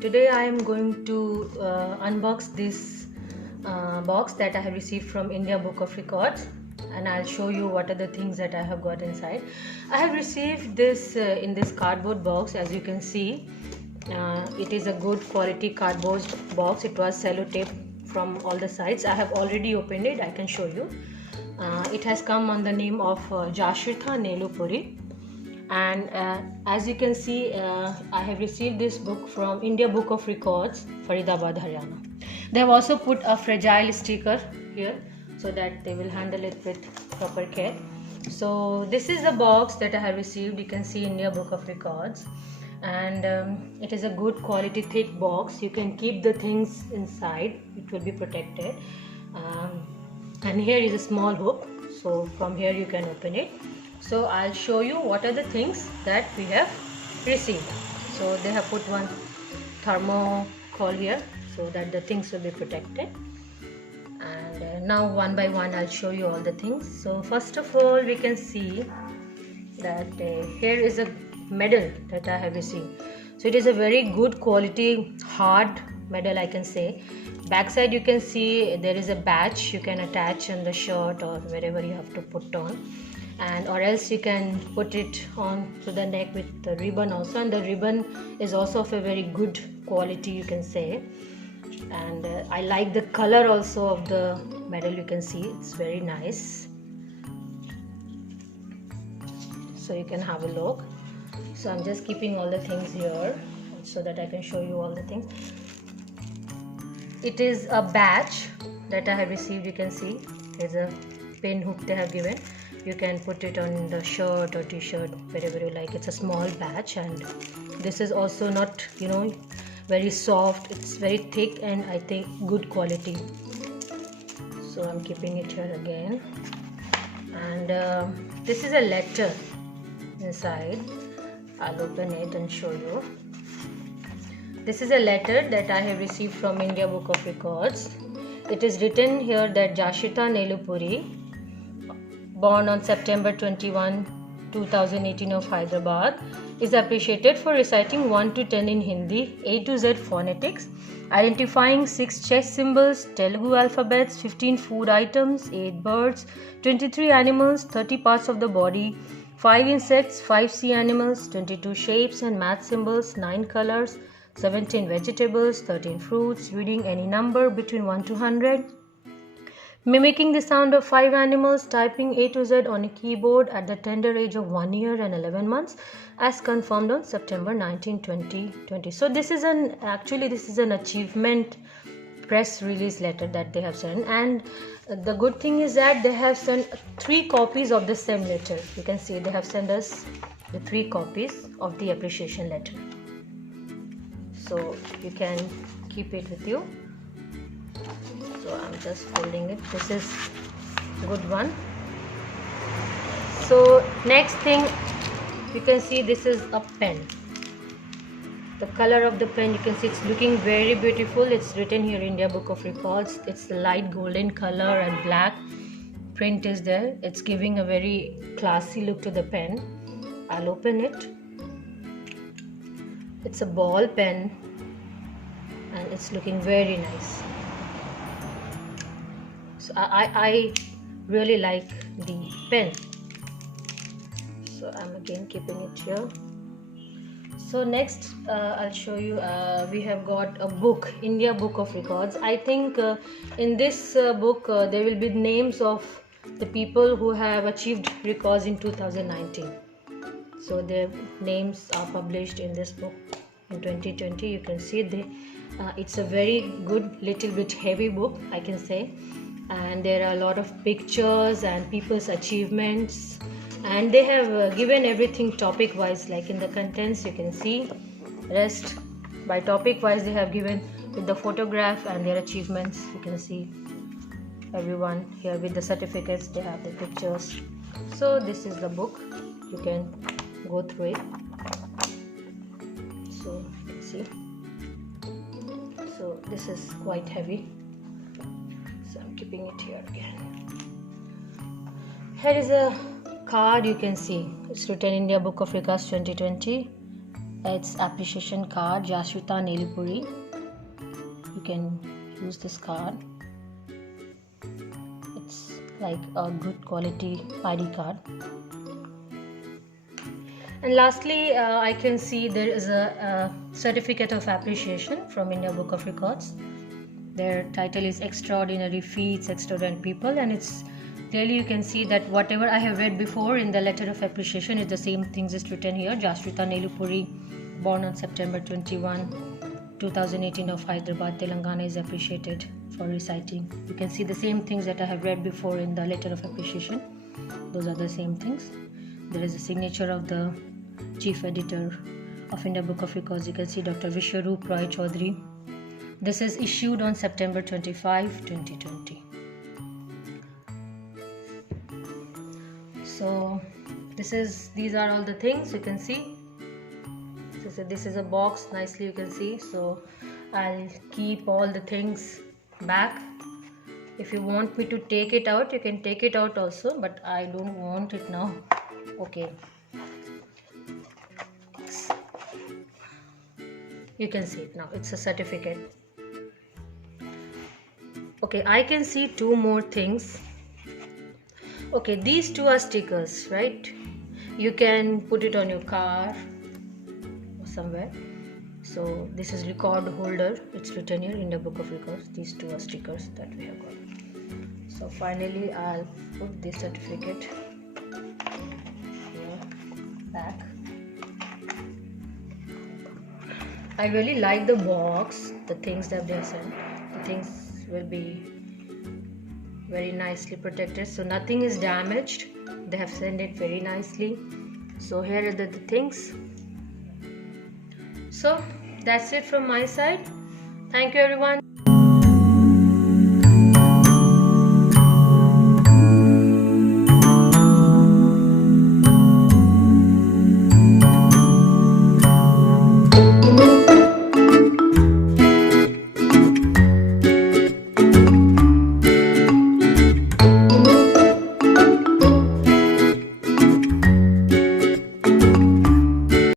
Today I am going to unbox this box that I have received from India Book of Records, and I'll show you what are the things that I have got inside. I have received this in this cardboard box. As you can see, it is a good quality cardboard box. It was sellotape from all the sides. I have already opened it. I can show you. It has come on the name of Jashirtha Nelupuri, and as you can see, I have received this book from India Book of Records, Faridabad, Haryana. They have also put a fragile sticker here so that they will handle it with proper care. So this is the box that I have received. You can see India Book of Records, and it is a good quality thick box. You can keep the things inside, it will be protected. And here is a small hook, so from here you can open it. So I'll show you what are the things that we have received. So they have put one thermocol here so that the things will be protected. And now one by one I'll show you all the things. So first of all, we can see that here is a medal that I have received. So it is a very good quality hard medal, I can say. Backside you can see there is a badge you can attach on the shirt or wherever you have to put on, and or else you can put it on to the neck with the ribbon also, and the ribbon is also of a very good quality, you can say. And I like the color also of the medal. You can see it's very nice, so you can have a look. So I'm just keeping all the things here so that I can show you all the things. It is a badge that I have received. You can see there's a pin hook they have given. You can put it on the shirt or t-shirt, wherever you like. It's a small badge, and this is also not, very soft. It's very thick and I think good quality. So I'm keeping it here again. And this is a letter inside. I'll open it and show you. This is a letter that I have received from India Book of Records. It is written here that Jashirtha Nelupuri, born on September 21, 2018 of Hyderabad, is appreciated for reciting 1 to 10 in Hindi, A to Z phonetics, identifying 6 chess symbols, Telugu alphabets, 15 food items, 8 birds, 23 animals, 30 parts of the body, 5 insects, 5 sea animals, 22 shapes and math symbols, 9 colors, 17 vegetables, 13 fruits, reading any number between 1 to 100, mimicking the sound of 5 animals, typing A to Z on a keyboard at the tender age of 1 year and 11 months, as confirmed on September 19, 2020. So this is an achievement press release letter that they have sent, and the good thing is that they have sent 3 copies of the same letter. You can see they have sent us the 3 copies of the appreciation letter, so you can keep it with you. So I'm just holding it. This is a good one. So next thing, you can see this is a pen. The color of the pen, you can see it's looking very beautiful. It's written here India Book of Records. It's a light golden color and black print is there. It's giving a very classy look to the pen. I'll open it. It's a ball pen and it's looking very nice. So I really like the pen. So I'm again keeping it here. So next I'll show you, we have got a book, India Book of Records. I think in this book there will be names of the people who have achieved records in 2019. So their names are published in this book in 2020. You can see it's a very good, little bit heavy book, I can say. And there are a lot of pictures and people's achievements, and they have given everything topic wise, like in the contents you can see rest by topic wise they have given with the photograph and their achievements. You can see everyone here with the certificates, they have the pictures. So this is the book, you can go through it. So you can see, so this is quite heavy, so I'm keeping it here again. Here is a card, you can see it's written India Book of Records 2020, It's appreciation card, Jashrita Nelipuri. You can use this card. It's like a good quality ID card. And lastly, I can see there is a certificate of appreciation from India Book of Records. Their title is Extraordinary Feats, Extraordinary People, and it's clearly you can see that whatever I have read before in the letter of appreciation is the same things is written here. Jashrita Nelipuri, born on September 21, 2018 of Hyderabad, Telangana, is appreciated for reciting. You can see the same things that I have read before in the letter of appreciation. Those are the same things. There is a signature of the Chief Editor of India Book of Records. You can see Dr. Vishwaroop Roy Chaudhary. This is issued on September 25, 2020. So these are all the things you can see. This is a box, nicely you can see. So I'll keep all the things back. If you want me to take it out, you can take it out also, but I don't want it now. Okay. You can see it now. It's a certificate. Okay, I can see two more things. Okay, these two are stickers, right? You can put it on your car or somewhere. So this is record holder. It's written here in the Book of Records. These two are stickers that we have got. So finally, I'll put this certificate here back. I really like the box, the things that they sent. The things will be very nicely protected, so nothing is damaged. They have sent it very nicely. So here are the things. So that's it from my side. Thank you everyone.